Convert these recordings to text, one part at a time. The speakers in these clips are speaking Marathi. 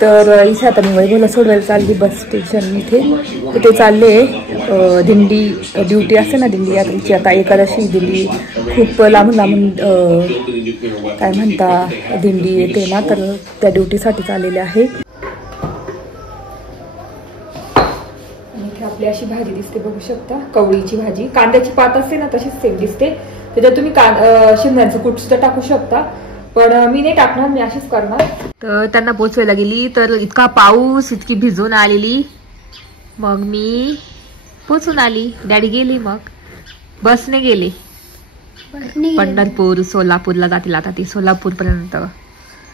तर इथे आता मी वैभवला सोडवायला चालली बस स्टेशन इथे. तर ते चालले दिंडी ड्युटी असते ना, दिंडी यात्रेची आता एकादशी दिंडी खूप लांबून लांबून काय म्हणता दिंडी येते ना, तर त्या ड्युटीसाठी चाललेले आहे. आपली अशी भाजी दिसते, बघू शकता, कवळीची भाजी. कांद्याची पात असते ना तशीच सेम दिसते. त्याच्यात तुम्ही शेंगदाण्याचं कूट सुद्धा टाकू शकता, पण मी नाही टाकणार, मी अशीच करणार. तर त्यांना पोचवायला गेली तर इतका पाऊस, इतकी भिजून आलेली. मग मी पोचून आली. डॅडी गेली, मग बसने गेली. पंढरपूर सोलापूरला जातील आता ती, सोलापूर पर्यंत.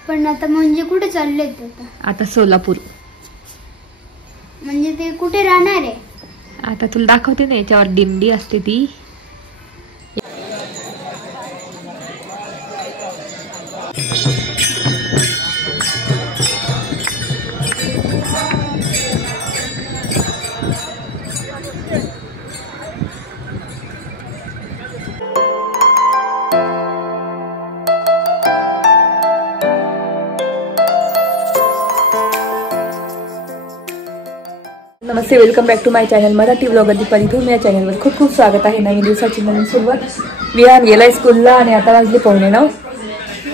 पण आता म्हणजे कुठे चालले? आता सोलापूर. म्हणजे ते कुठे राहणार आहे? आता तुला दाखवते ना, याच्यावर दिंडी असते ती. नमस्ते, welcome back to my channel Marathi blogger Deepali Dhoom. या चॅनलवर खूप खूप स्वागत आहे. नवीन दिवसाची नवीन सुरुवात. विहान गेलाय स्कूलला आणि आता वाजले 8:45.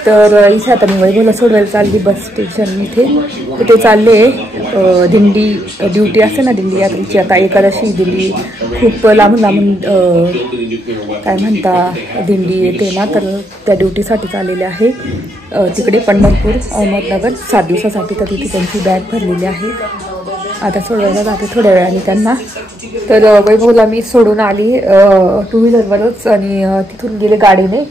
तर इथे आता मी वैभवला सोडवायला चालली बस स्टेशन इथे. तर ते चालले दिंडी ड्युटी असते ना, दिंडी यात्रेची आता एकादशी दिंडी खूप लांबून लांबून काय म्हणता दिंडी येते ना, तर त्या ड्युटीसाठी चाललेले आहे तिकडे पंढरपूर अहमदनगर 7 दिवसासाठी. तर तिथे त्यांची बॅग भरलेली आहे. आता सोडवायला जाते थोड्या वेळाने त्यांना. तर वैभवला मी सोडून आली 2 व्हीलरवरच आणि तिथून गेले गाडीने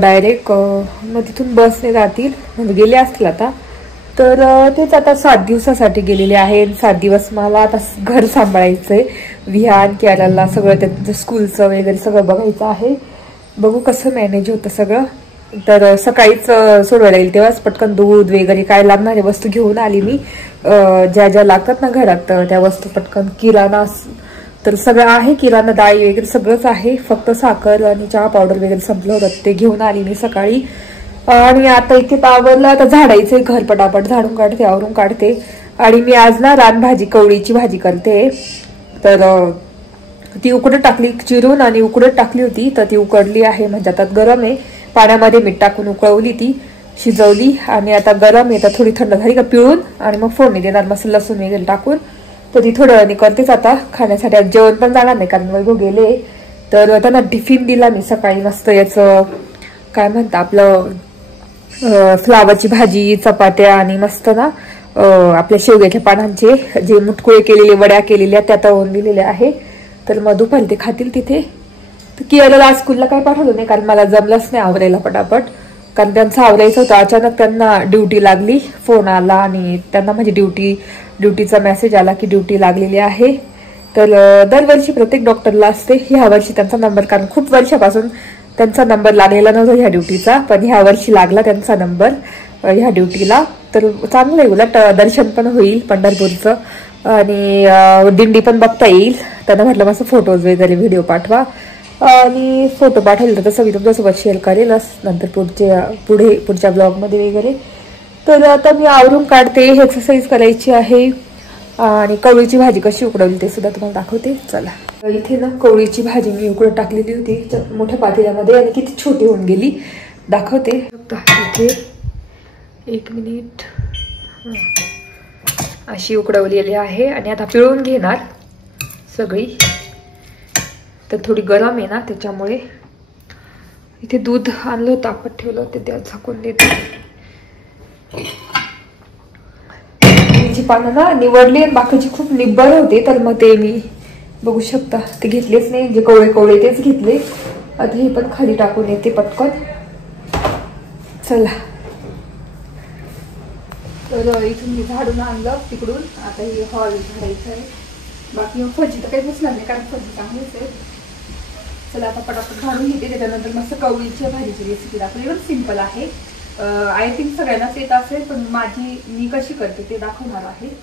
डायरेक्ट. मग तिथून बसने जातील, म्हणजे गेले असतील आता. तर तेच आता 7 दिवसासाठी गेलेले आहे. 7 दिवस मला आता घर सांभाळायचंय, विहान केरळला सगळं त्यांचं स्कूलचं वगैरे सगळं बघायचं आहे. बघू कसं मॅनेज होतं सगळं. तर सकाळीच सोडवायला येईल तेव्हाच पटकन दूध वगैरे काय लागणारे वस्तू घेऊन आली मी. ज्या ज्या लागतात ना घरात त्या वस्तू पटकन. किराणा तर सगळं आहे, किराणा डाळी वगैरे सगळंच आहे. फक्त साखर आणि चहा पावडर वगैरे संपलं होतं, ते घेऊन आली मी सकाळी. आणि आता इथे आवरलं, आता झाडायचंय घर, पटापट झाडून काढते, आवरून काढते. आणि मी आज ना रानभाजी कवळीची भाजी करते. तर ती उकडत टाकली चिरून आणि उकडत टाकली होती, तर ती उकडली आहे. म्हणजे आता गरम आहे, पाण्यामध्ये मीठ टाकून उकळवली, ती शिजवली आणि आता गरम आहे. तर थोडी थंड झाली का पिळून आणि मग फोडणी देणार मस्त लसूण वगैरे टाकून. तर ती थोड्या वेळाने करतेच आता खाण्यासाठी. आज जेवण पण जाणार नाही कारण वैभव गेले. तर त्यांना टिफिन दिला मी सकाळी मस्त याचं काय म्हणता आपलं फ्लावरची भाजी, चपात्या आणि मस्त ना आपल्या शेवग्याच्या पानांचे जे मुटकुळे केलेले वड्या केलेल्या त्या तळून दिलेल्या आहे. तर मग दुपारी ते खातील तिथे. तर कियाला आज स्कूलला काय पाठवलं नाही कारण मला जमलंच नाही आवरायला पटापट, कारण त्यांचं आवरायचं होतं. अचानक त्यांना ड्युटी लागली, फोन आला आणि त्यांना म्हणजे ड्युटीचा मेसेज आला की ड्युटी लागलेली आहे. तर दरवर्षी प्रत्येक डॉक्टरला असते, ह्या वर्षी त्यांचा नंबर, कारण खूप वर्षापासून त्यांचा नंबर लागलेला नव्हता ह्या ड्युटीचा, पण ह्या वर्षी लागला त्यांचा नंबर ह्या ड्युटीला. तर चांगलं आहे, उलट दर्शन पण होईल पंढरपूरचं आणि दिंडी पण बघता येईल. त्यांना म्हटलं मस्त फोटोज वगैरे व्हिडिओ पाठवा आणि फोटो पाठवले तर तसं मी तुमच्यासोबत शेअर करेलच नंतर पुढच्या ब्लॉगमध्ये वगैरे. तर आता मी आवरून काढते, एक्सरसाइज करायची आहे आणि कवळीची भाजी कशी उकडवली ते सुद्धा तुम्हाला दाखवते. चला, इथे ना कवळीची भाजी मी उकडत टाकलेली होती मोठ्या पातेल्यामध्ये आणि किती छोटी होऊन गेली दाखवते. इथे 1 मिनिट अशी उकडवलेली आहे आणि आता पिळून घेणार सगळी. तर थोडी गरम आहे ना त्याच्यामुळे. इथे दूध आणलं होतं, तापत ठेवलं होतं, त्यात झाकून देते. केळीची पानं ना निवडली आणि बाकीची खूप निब्बर होते, तर मग ते मी बघू शकता ते घेतलेच नाही, जे कवळे तेच घेतले. आता हे पण खाली टाकून येते पटकन. चला, तर इथून मी झाडून आणलं तिकडून. आता हे हॉल झाडायचं आहे. बाकी फरची तर काही पुसणार नाही कारण फरची चांगलीच आहे. चला आता पटापट घालून घेते, त्याच्यानंतर मस्त कवळीच्या भाजीची रेसिपी दाखवली. पण सिंपल आहे, आय थिंक सगळ्यांनाच येत असेल, पण मी कशी करते ते दाखवणार आहे.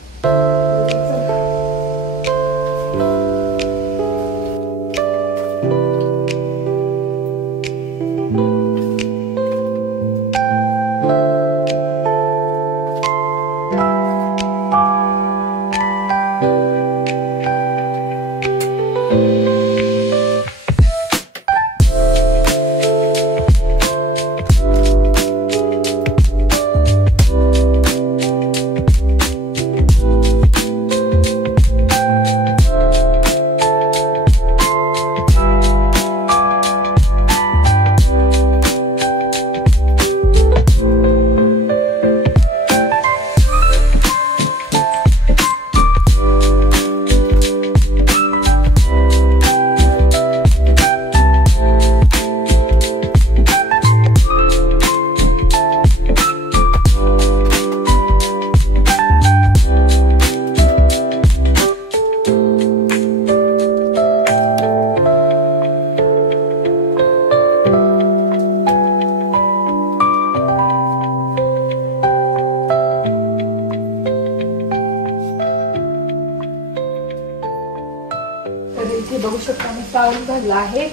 बघू शकता मस्त आवरून झालं आहे.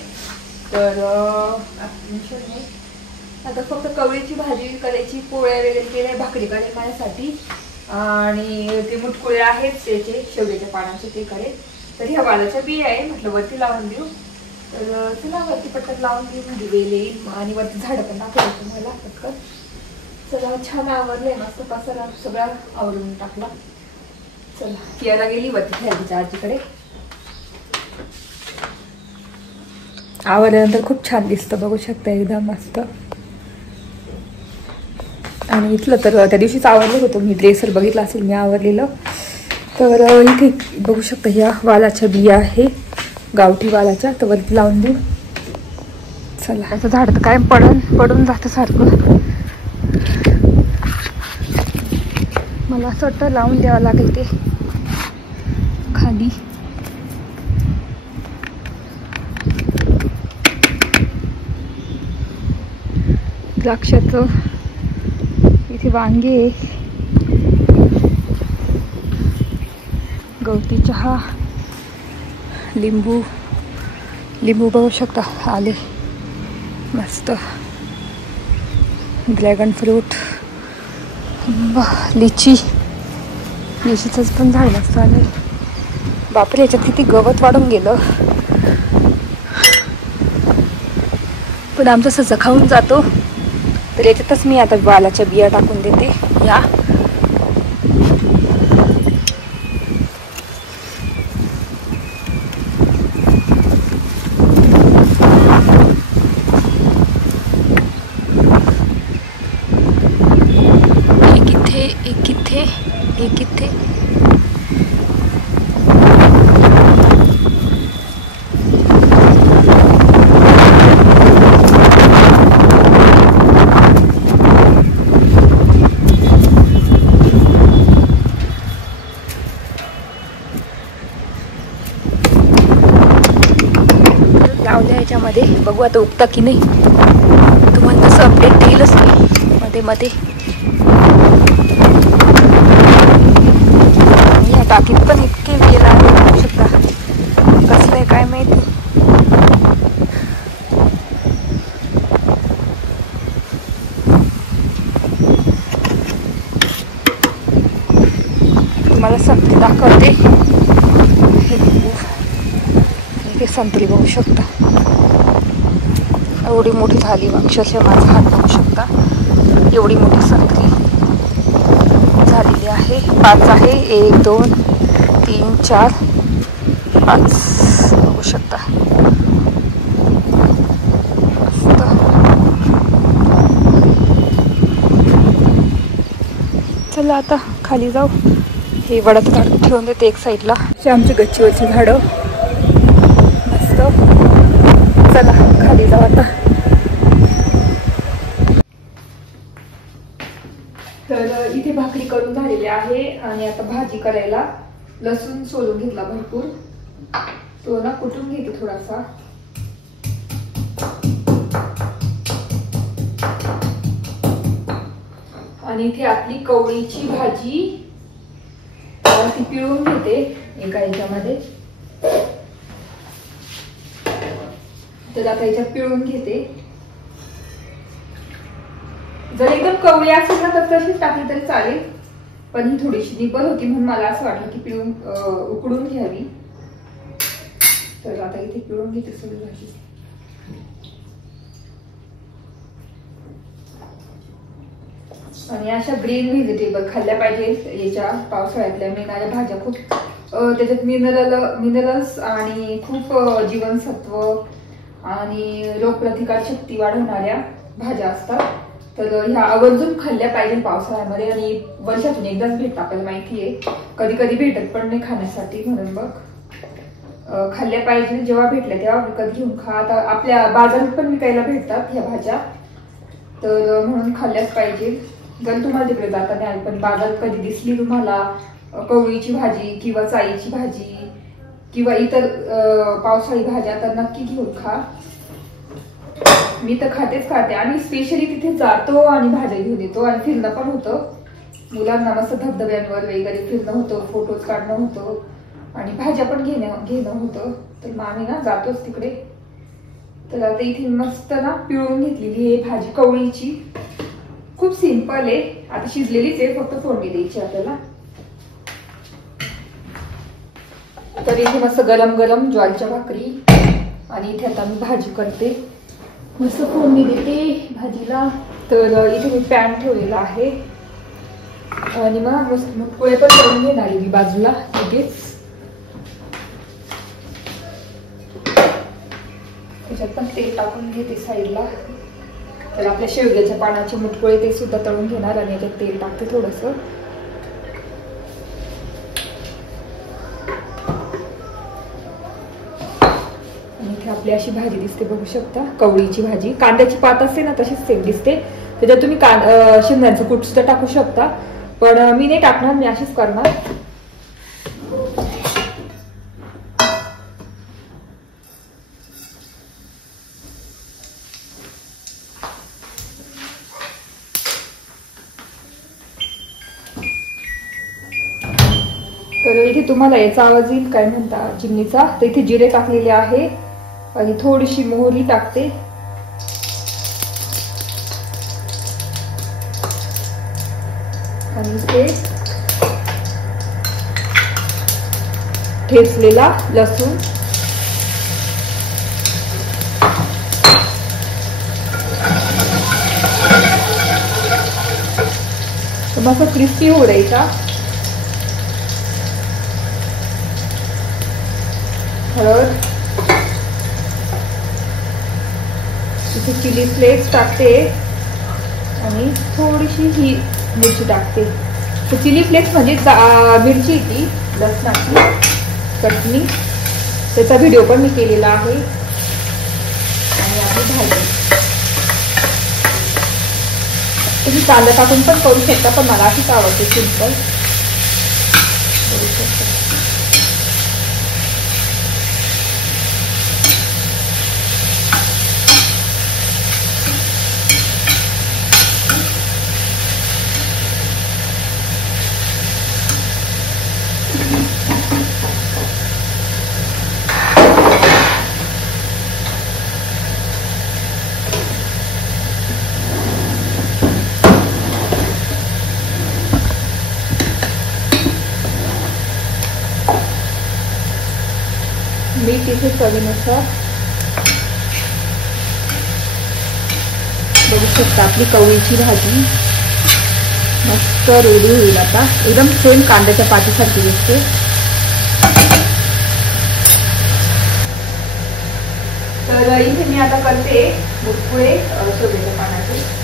तर आता फक्त कवळीची भाजी करायची, पोळ्या वगैरे केल्या, भाकरी करेल माझ्यासाठी आणि ते मुटकुळे आहेत त्याचे शेवग्याच्या पानाचे ते करेल. तर ह्या वालाच्या बिया आहे, म्हटलं वरती लावून देऊ. तर चला वरती पटकन लावून देऊ, म्हणजे वेल येईल आणि वरती झाडं पण दाखवलं तुम्हाला पटकन. चला छान आवरलंय, मस्त पसारा सगळा आवरून टाकला. चला कियाला गेली वरती खेळायच्या आजीकडे. आवरल्यानंतर खूप छान दिसतं, बघू शकता एकदम मस्त. आणि इथलं तर त्या दिवशीच आवरलं होतं मी, ड्रेसर बघितला असेल मी आवरलेलं. तर इथे बघू शकता ह्या वालाच्या बिया आहे, गावठी वालाच्या. तर वरती लावून देऊ. चला याचं झाड तर काय पडून जातं सारखं. मला असं वाटतं लावून द्यावं लागेल ते खाली. द्राक्षाचं इथे वांगे, गवती चहा, लिंबू बघू शकता आले मस्त. ड्रॅगन फ्रूट, लिचीचंच पण झाड मस्त आले. बापरे याच्यात किती गवत वाढून गेलं, पण आमचा ससा खाऊन जातो. तर याच्यातच मी आता वालाच्या बिया टाकून देते. या एक इथे लावल्या याच्यामध्ये. बघू आता उगता की नाही, तुम्हाला तसं अपडेट देईलच नाही मध्ये मध्ये. या टाकीत पण इतके वेल आहे, बघू शकता कसलं आहे काय माहिती. तुम्हाला संत्री दाखवते. हे संत्री बघू शकता, एवढी मोठी झाली. अक्षरशः माझा हात बघू शकता, एवढी मोठी संत्री झालेली आहे. 5 आहे, 1 2 3 4 5 बघू शकता मस्त. चला आता खाली जाऊ. हे वडाचं झाड ठेवून देते एक साईडला. आमची गच्चीवरची झाडं मस्त. चला खाली जाऊ आता. तर इथे भाकरी करून झालेली आहे आणि आता भाजी करायला लसूण सोलून घेतला भरपूर, तो ना कुटून घेते थोडासा. आणि इथे आपली कवळीची भाजी ती पिळून घेते एका ह्याच्यामध्ये. तर आता याच्यात पिळून घेते. जर एकदम कवळी असेल ना तर तशीच टाकली तरी चालेल, पण ही थोडीशी निब्बल होती म्हणून मला असं वाटलं की पिळून उकडून घ्यावी. तर आता इथे पिळून घेते सगळी भाजी. आणि अशा ग्रीन व्हेजिटेबल खाल्ल्या पाहिजे याच्या पावसाळ्यातल्या मिळणाऱ्या भाज्या. खूप त्याच्यात मिनरल्स आणि खूप जीवनसत्व आणि रोगप्रतिकार शक्ती वाढवणाऱ्या भाज्या असतात. तर ह्या आवर्जून खाल्ल्या पाहिजे पावसाळ्यामध्ये. आणि वर्षातून एकदाच भेटतात आपल्याला माहितीये, कधी कधी भेटत पण नाही खाण्यासाठी, म्हणून बघ खाल्ल्या पाहिजे. जेव्हा भेटल्या तेव्हा विकत घेऊन खा. आता आपल्या बाजारात पण विकायला भेटतात ह्या भाज्या, तर म्हणून खाल्ल्याच पाहिजे. जर तुम्हाला तिकडे जाता नाही आली पण बाजारात कधी दिसली तुम्हाला कवळीची भाजी किंवा चाईची भाजी किंवा इतर पावसाळी भाज्या, तर नक्की घेऊन खा. मी तर खाते आणि स्पेशली तिथे जातो आणि भाज्या घेऊन येतो. आणि फिरणं पण होतं, मुलांना मस्त धबधब्यांवर वगैरे फिरणं होतं, फोटोज काढणं होतं. आणि भाज्या पण घेणं होतं, तर मग आम्ही ना जातोच तिकडे. तर आता इथे मस्त ना पिळून घेतलेली आहे भाजी कवळीची. खूप सिंपल आहे, आता शिजलेलीच आहे, फक्त फोडणी द्यायची आपल्याला. तर इथे मस्त गरम गरम ज्वारीच्या भाकरी आणि इथे आता मी भाजी करते, मस्त फोडणी देते भाजीला. तर इथे मी पॅन ठेवलेला आहे आणि मग मस्त पोळे पण करून घेणार आहे मी बाजूला लगेच. त्याच्यात पण तेल टाकून घेते साईडला. तर आपल्या शेवग्याच्या पानाचे मुटकुळे ते सुद्धा तळून घेणार आणि याच्यात तेल टाकते थोडस. आणि इथे आपली अशी भाजी दिसते, बघू शकता, कवळीची भाजी. कांद्याची पात असते ना तशीच सेम दिसते. त्याच्यात तुम्ही शेंगदाण्याचं कूट सुद्धा टाकू शकता, पण मी नाही टाकणार, मी अशीच करणार. तर इथे तुम्हाला याचा आवाज येईल, काय म्हणता, चिमणीचा. तर इथे जिरे टाकलेले आहे आणि थोडीशी मोहरी टाकते. आणि ते ठेचलेला लसूण, मस्त क्रिस्पी होऊ द्यायचा. हळद, इथे चिली फ्लेक्स टाकते आणि थोडीशी ही मिरची टाकते. तर चिली फ्लेक्स म्हणजे मिरची ती लसणाची चटणी, त्याचा व्हिडिओ पण मी केलेला आहे. आणि आपली भाजी तुम्ही कांदा टाकून पण करू शकता, पण मला अशीच आवडते सिंपल. मीठ इथे चवीनुसार. बघू शकता आपली कवळीची भाजी मस्त रेडी होईल आता. एकदम सेम कांद्याच्या पातीसारखी दिसते. तर इथे मी आता करते मुटकुळे शेवग्याच्या पानाचे.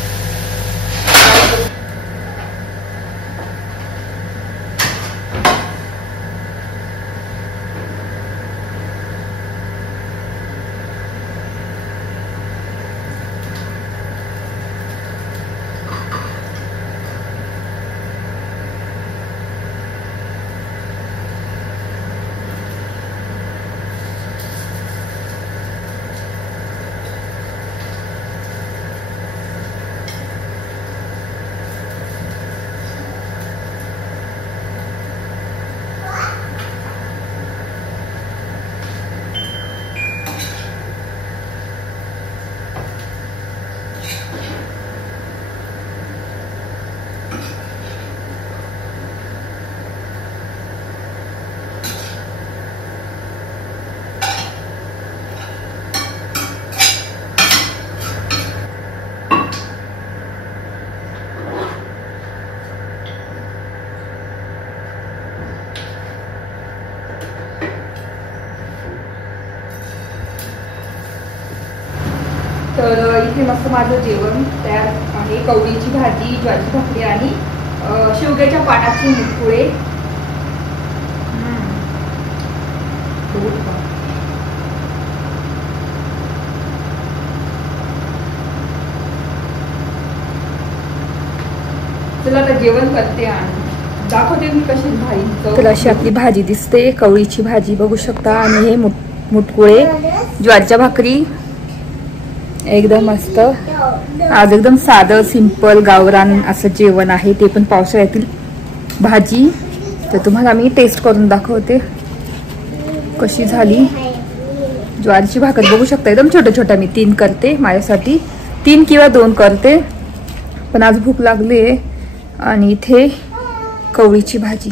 तर इथे मस्त माझं जेवण तयार आहे. कवळीची भाजी, ज्वारीची भाकरी आणि शेवग्याच्या पानाचे मुटकुळे. चला आता जेवण करते आणि दाखवते मी कशी भाजी. तर अशी आपली भाजी दिसते, कवळीची भाजी बघू शकता. आणि हे मुटकुळे, ज्वारीच्या भाकरी, एकदम मस्त. आज एकदम साधं सिंपल गावरान असं जेवण आहे, ते पण पावसाळ्यातील भाजी. तर तुम्हाला मी टेस्ट करून दाखवते. कशी झाली ज्वारीची भाकर बघू शकता, एकदम छोट्या छोट्या मी 3 करते माझ्यासाठी, 3 किंवा 2 करते, पण आज भूक लागली आहे. आणि इथे कवळीची भाजी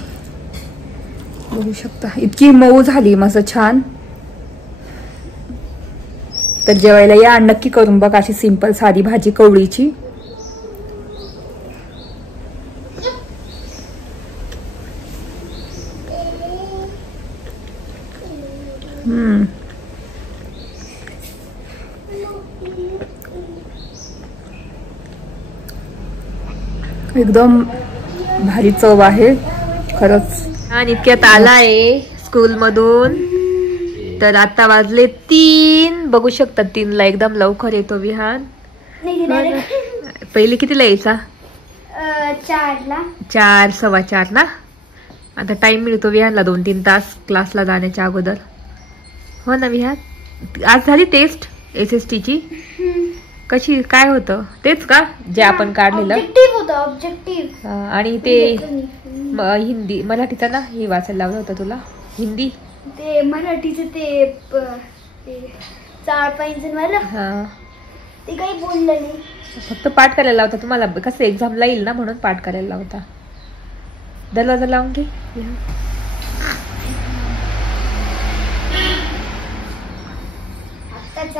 बघू शकता, इतकी मऊ झाली मस्त छान. तर जेवायला या नक्की करून बघा अशी सिंपल साधी भाजी कवळीची. एकदम भारी चव आहे खरंच. आणि इतक्यात आलाय स्कूल मधून, तर आता वाजले 3. बघू शकता 3ला एकदम लवकर येतो विहान. पहिले कितीला यायचा? 4ला. 4 सव्वा 4 ना. आता टाइम मिळतो विहानला 2-3 तास क्लासला जाण्याच्या अगोदर. हो ना विहान? आज झाली टेस्ट SST ची? कशी काय होतं? तेच का जे आपण काढलेलं? ऑब्जेक्टिव्ह. आणि ते हिंदी मराठीचा ना हे वाचायला लावलं होतं तुला हिंदी? ते मराठीचं ते 4 पायंचं मला. ते काही बोललं नाही, फक्त पाठ करायला लावता तुम्हाला. कसं एक्झामला येईल ना म्हणून पाठ करायला लावता. दरवाजा लावून घे.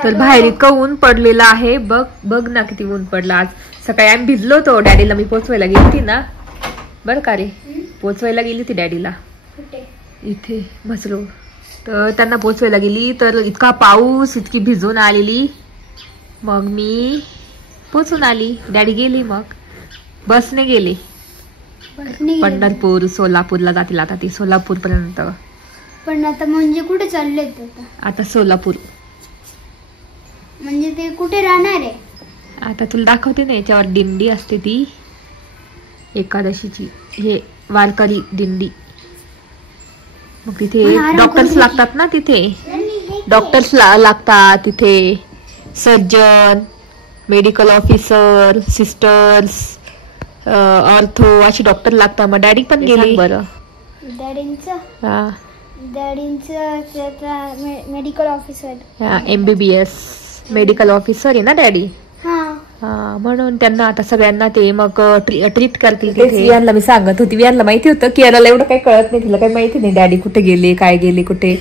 तर बाहेर इतकं ऊन पडलेलं आहे. बघ ना किती ऊन पडलं आज. सकाळी आम्ही भिजलो होतो, डॅडीला मी पोचवायला गेली होती ना, बरं का रे, पोचवायला गेली होती डॅडीला इथे म्हसरो. तर त्यांना पोचवायला गेली तर इतका पाऊस, इतकी भिजून आलेली. मग मी पोचून आली, डॅडी गेली, मग बसने गेली. पंढरपूर सोलापूरला जातील आता ती, सोलापूर पर्यंत. पण आता म्हणजे कुठे चालले? आता सोलापूर. म्हणजे ते कुठे राहणार आहे? आता तुला दाखवते ना, याच्यावर दिंडी असते ती एकादशीची, हे वारकरी दिंडी. मग तिथे डॉक्टर्स लागतात ना, तिथे डॉक्टर्स लागतात तिथे, surgeon, medical officer, sisters, ortho अशी डॉक्टर लागतात. मग डॅडी पण गेली. बरं डॅडींचं medical officer, MBBS medical officer आहे ना डॅडी. म्हणून त्यांना आता सगळ्यांना ते मग ट्रीट करतील. विहानला मी सांगत होती, विहानला माहिती होतं की याला एवढं काही कळत नाही, तिला काही माहिती नाही डॅडी कुठे गेले, काय गेले, कुठे.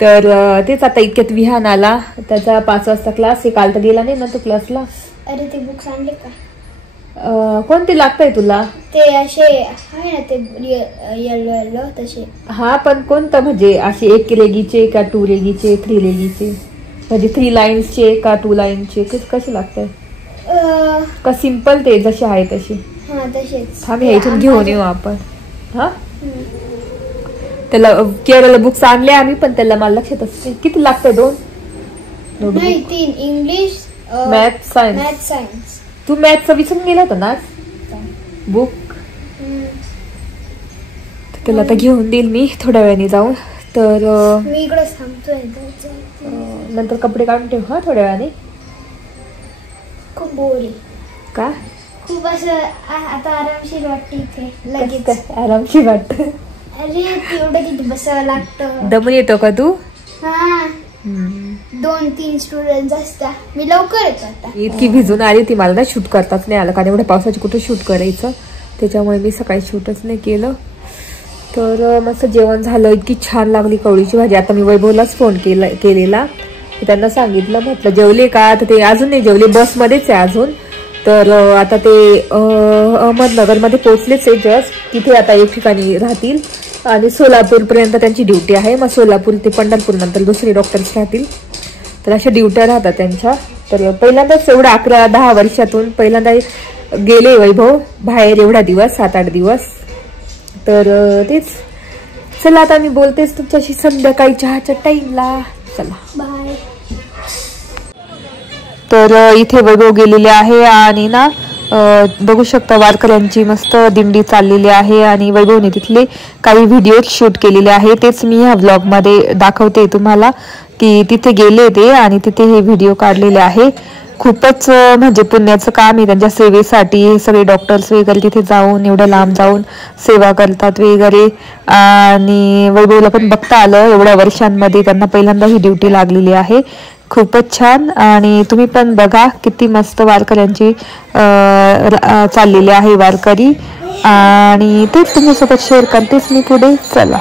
तर तेच आता इतक्यात विहान आला, त्याचा 5 वाजता क्लास आहे. काल तर गेला नाही ना तो क्लासला. अरे ते बुक्स आणले का? कोणते लागतंय तुला? ते असे आहे ना, ते येलो तसे. हा, पण कोणतं म्हणजे असे 1 रेगीचे का 2 रेगीचे, 3 रेगीचे, म्हणजे 3 लाईन्सचे का 2 लाईनचे, कसे लागतंय का सिंपल ते जसे आहे तसे? आम्ही इथून घेऊन येऊ आपण. हा, त्याला केरळ बुक्स आणले आम्ही, पण त्याला मला लक्षात असते किती लागतंय. 3 इंग्लिश, मॅथ, सायन्स. तू मॅथचं विसरून गेला होता ना बुक. त्याला आता घेऊन देईल मी थोड्या वेळाने जाऊन. तर मी इकडेच थांबतोय. नंतर कपडे काढून ठेव हा थोड्या वेळाने. खूप बोरी का? खूप असं आता आरामशीर वाटते इथे. लगेच आरामशीर वाटत? अरे तेवढं किती बसावं लागतं. दमून येतो का तू? हा, 2-3 स्टुडंट असतात, मी लवकर येतो. आता इतकी भिजून आली होती, मला ना शूट करताच नाही आलं, कारण एवढ्या पावसाची कुठं शूट करायचं, त्याच्यामुळे मी सकाळी शूटच नाही केलं. तर मस्त जेवण झालं, इतकी छान लागली कवळीची भाजी. आता मी वैभवलाच फोन केलेला, त्यांना सांगितलं, म्हटलं जेवले का? तर ते अजून नाही जेवले, बसमध्येच आहे अजून. तर आता ते अहमदनगरमध्ये पोहोचलेच आहे जस्ट. तिथे आता एक ठिकाणी राहतील आणि सोलापूरपर्यंत त्यांची ड्युटी आहे. मग सोलापूर ते पंढरपूर नंतर दुसरे डॉक्टर्स राहतील. तर अशा ड्युट्या राहतात त्यांच्या. तर पहिल्यांदाच एवढ्या 11-10 वर्षातून पहिल्यांदा गेले वैभव बाहेर एवढा दिवस, 7-8 दिवस. तर तेच, चला आता मी बोलतेच तुमच्याशी संध्याकाळी चहाच्या टाईमला. चला बाय. तर इथे वैभव गेलेले आहे आणि ना बघू शकता वारकऱ्यांची मस्त दिंडी चाललेली आहे आणि वैभवने तिथले काही व्हिडिओ शूट केलेले आहे. तेच मी ह्या व्लॉगमध्ये दाखवते तुम्हाला की तिथे गेले ते आणि तिथे हे व्हिडिओ काढलेले आहे. खूपच म्हणजे पुण्याचं काम आहे त्यांच्या सेवेसाठी. सगळे डॉक्टर्स वगैरे तिथे जाऊन एवढ्या लांब जाऊन सेवा करतात वगैरे. आणि वैभवला पण बघता आलं एवढ्या वर्षांमध्ये, त्यांना पहिल्यांदा ही ड्युटी लागलेली आहे. खूपच छान. आणि तुम्ही पण बघा किती मस्त वारकऱ्यांची चाललेली आहे वारकरी. आणि तेच तुमच्यासोबत शेअर करतेच मी पुढे. चला.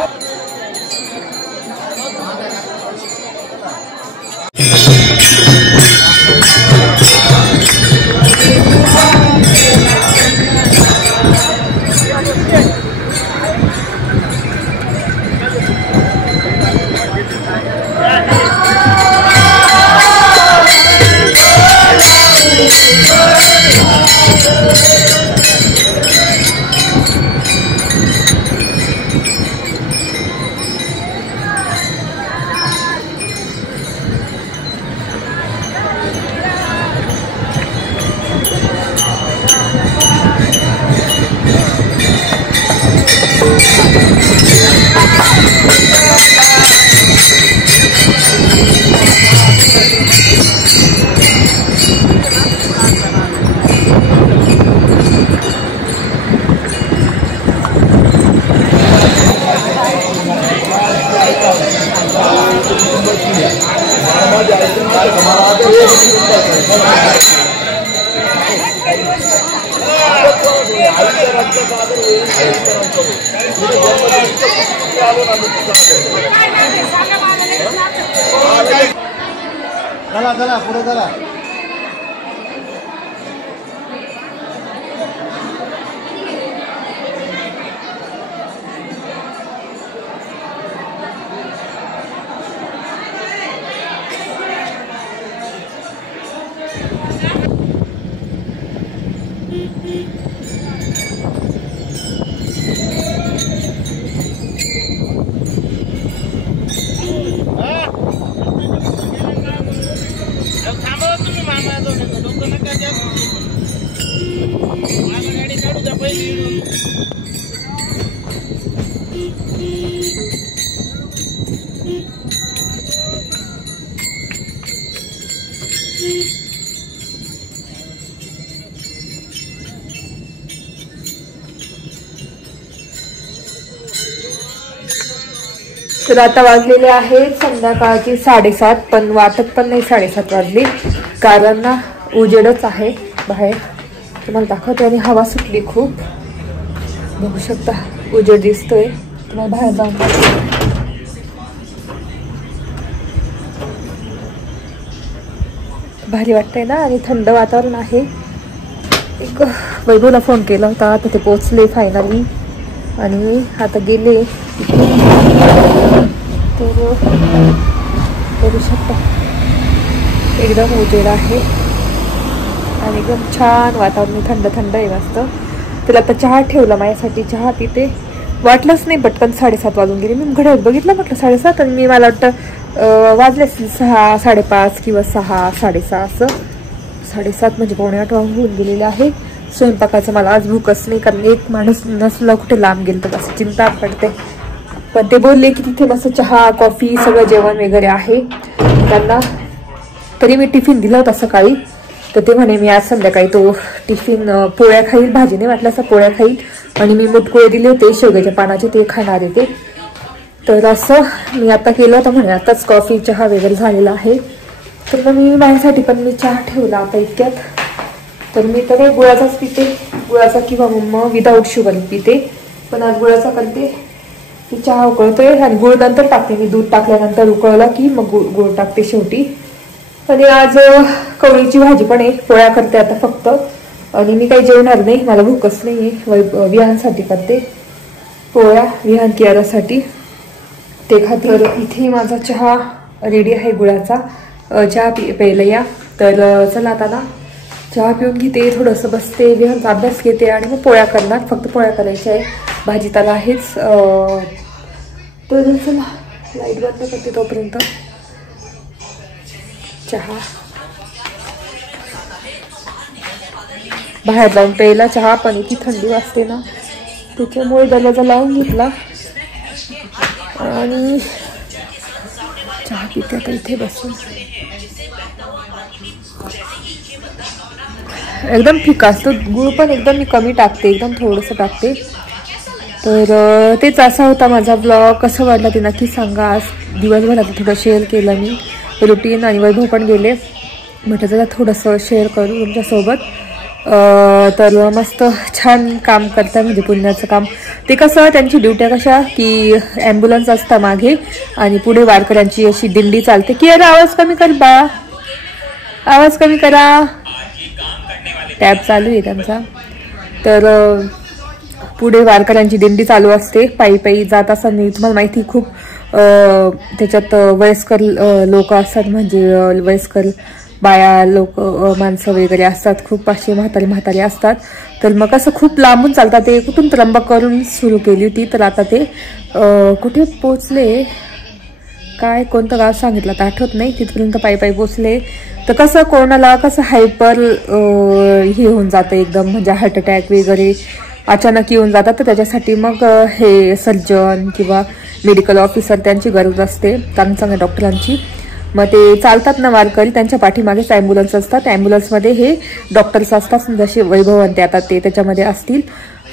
चला पुढे चला. तर आता वाजलेले आहेत संध्याकाळची 7:30, पण वाटत पण नाही 7:30 वाजली, कारण ना उजेडच आहे बाहेर. तुम्हाला दाखवते. आणि हवा सुटली खूप, बघू शकता उजेड दिसतोय. तुम्हाला बाहेर जाऊन भारी वाटतंय ना, आणि थंड वातावरण आहे. एक वैभवला फोन केला होता, तर ते पोचले फायनली आणि आता गेले. तर बघू शकता एकदम उजेड आहे आणि एकदम छान वातावरण, थंड थंड आहे मस्त. तर आता चहा ठेवला माझ्यासाठी, चहा पिते. वाटलंच नाही पटकन 7:30 वाजून गेले. मी घड्याळ बघितलं, म्हटलं 7:30, आणि मी मला वाटतं वाजले असतील 6, 5:30 किंवा 6, 6:30 असं. 7:30 म्हणजे 7:45 होऊन गेलेले आहे. स्वयंपाकाचं मला आज भूकच नाही, कारण एक माणूस नसला कुठे लांब गेलं तर असं चिंता पडते. पण ते बोलले की तिथे मस्त चहा कॉफी सगळं जेवण वगैरे आहे त्यांना. तरी मी टिफिन दिला होता सकाळी, तर ते म्हणे मी आज संध्याकाळी तो टिफिन पोळ्या खाईल, भाजी नाही वाटलं असं पोळ्या खाईल. आणि मी मुटकुळे दिले होते शेवग्याच्या पानाचे, ते खाणार आहे ते. तर असं मी आता केलं होतं म्हणे. आताच कॉफी चहा वगैरे झालेला आहे. तर मग मी माझ्यासाठी पण मी चहा ठेवला आता इतक्यात. तर मी तर गुळाचाच पिते, गुळाचा किंवा मग विदाऊट शुगर पिते. पण आज गुळाचा करते. चहा उकळतोय आणि गुळ नंतर टाकते मी. दूध टाकल्यानंतर उकळला की मग गुळ टाकते शेवटी. आणि आज कवळीची भाजी पण आहे. पोळ्या करते आता फक्त, आणि मी काही जेवणार नाही, मला भूकच नाही आहे. विहानसाठी करते पोळ्या, विहान कियारासाठी ते खाते. तर इथे माझा चहा रेडी आहे गुळाचा. चहा प्यायला या. तर चला आता ना चहा पिऊन घेते, थोडंसं बसते, विहानचा अभ्यास घेते आणि मग पोळ्या करणार. फक्त पोळ्या करायच्या आहे, भाजी त्याला आहेच. तर चला लाईट बंद करते तोपर्यंत. चहा बाहेर जाऊन प्यायला चहा, पण इथे थंडी वाजते ना, त्याच्यामुळे दरवाजा लावून घेतला आणि चहा पिते आता इथे बसून. एकदम फिका असतो. गूळ पण एकदम मी कमी टाकते, एकदम थोडंसं टाकते. तर तेच असा होता माझा ब्लॉग. कसं वाटलं ते नक्की सांगा. आज दिवसभरात थोडं शेअर केलं मी रुटीन, आणि वैभव पण गेले, म्हटलं जरा थोडंसं शेअर करू तुमच्यासोबत. तर मस्त छान काम करतात, म्हणजे पुण्याचं काम. ते कसं त्यांची ड्युट्या कशा की ॲम्ब्युलन्स असता मागे आणि पुढे वारकऱ्यांची अशी दिंडी चालते. की अरे आवाज कमी कर बा, आवाज कमी करा, टॅब चालू आहे त्यांचा. तर पुढे वारकऱ्यांची दिंडी चालू असते, पायी पायी जात असताना. तुम्हाला माहिती खूप त्याच्यात वयस्कर लोक असतात, म्हणजे वयस्कर बाया लोक माणसं वगैरे असतात, खूप असे म्हातारे असतात. तर मग असं खूप लांबून चालतात ते. कुठून त्र्यंबक करून सुरू केली होती, तर आता ते कुठे पोचले, काय कोणतं गाव सांगितलं तर आठवत नाही, तिथपर्यंत पायी पायी पोचले. तर कसं कोणाला कसं हायपर हे होऊन जातं एकदम, म्हणजे हार्ट अटॅक वगैरे अचानक येऊन जातात. तर त्याच्यासाठी मग हे सर्जन किंवा मेडिकल ऑफिसर त्यांची गरज असते, चांगल्या डॉक्टरांची. मग ते चालतात ना वारकरी, त्यांच्या पाठीमागेच ॲम्ब्युलन्स असतात. ॲम्ब्युलन्समध्ये हे डॉक्टर्स असतात, जसे वैभव आणि आता ते त्याच्यामध्ये असतील.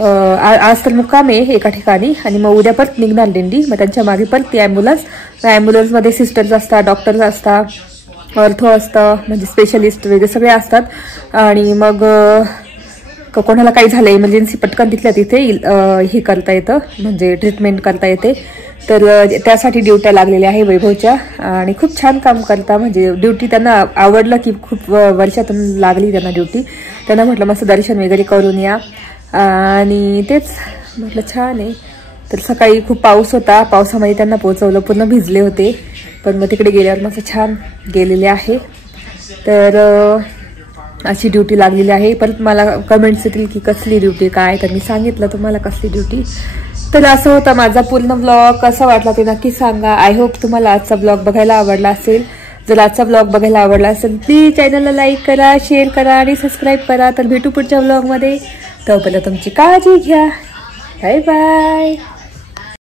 आज तर मुक्काम आहे एका ठिकाणी, आणि मग उद्या परत निघणार दिंडी. मग त्यांच्या मागे परत ती ॲम्ब्युलन्समध्ये सिस्टर्स असतात, डॉक्टर्स असतात, ऑर्थो असतं, म्हणजे स्पेशलिस्ट वगैरे सगळे असतात. आणि मग कोणाला काही झालं इमर्जन्सी, पटकन तिथल्या तिथे हे करता येतं, म्हणजे ट्रीटमेंट करता येते. तर त्यासाठी ड्युट्या लागलेल्या आहे वैभवच्या, आणि खूप छान काम करता. म्हणजे ड्युटी त्यांना आवडलं, की खूप वर्षातून लागली त्यांना ड्युटी. त्यांना म्हटलं मस्त दर्शन वगैरे करून या, आणि तेच म्हटलं छान आहे. तर सकाळी खूप पाऊस होता, पावसामध्ये त्यांना पोहोचवलं, पूर्ण भिजले होते. पण मग तिकडे गेल्यावर मस्त छान गेलेले आहे. तर अशी ड्युटी लागलेली आहे. परत मला कमेंट्स येतील की कसली ड्युटी काय, तर मी सांगितलं तुम्हाला कसली ड्युटी. तर असं होता माझा पूर्ण ब्लॉग. कसा वाटला ते नक्की सांगा. आय होप तुम्हाला आजचा ब्लॉग बघायला आवडला असेल. जर आजचा ब्लॉग बघायला आवडला असेल प्लीज चॅनलला लाईक करा, शेअर करा आणि सबस्क्राईब करा. तर भेटू पुढच्या ब्लॉगमध्ये. तोपर्यंत तुमची काळजी घ्या. Bye bye.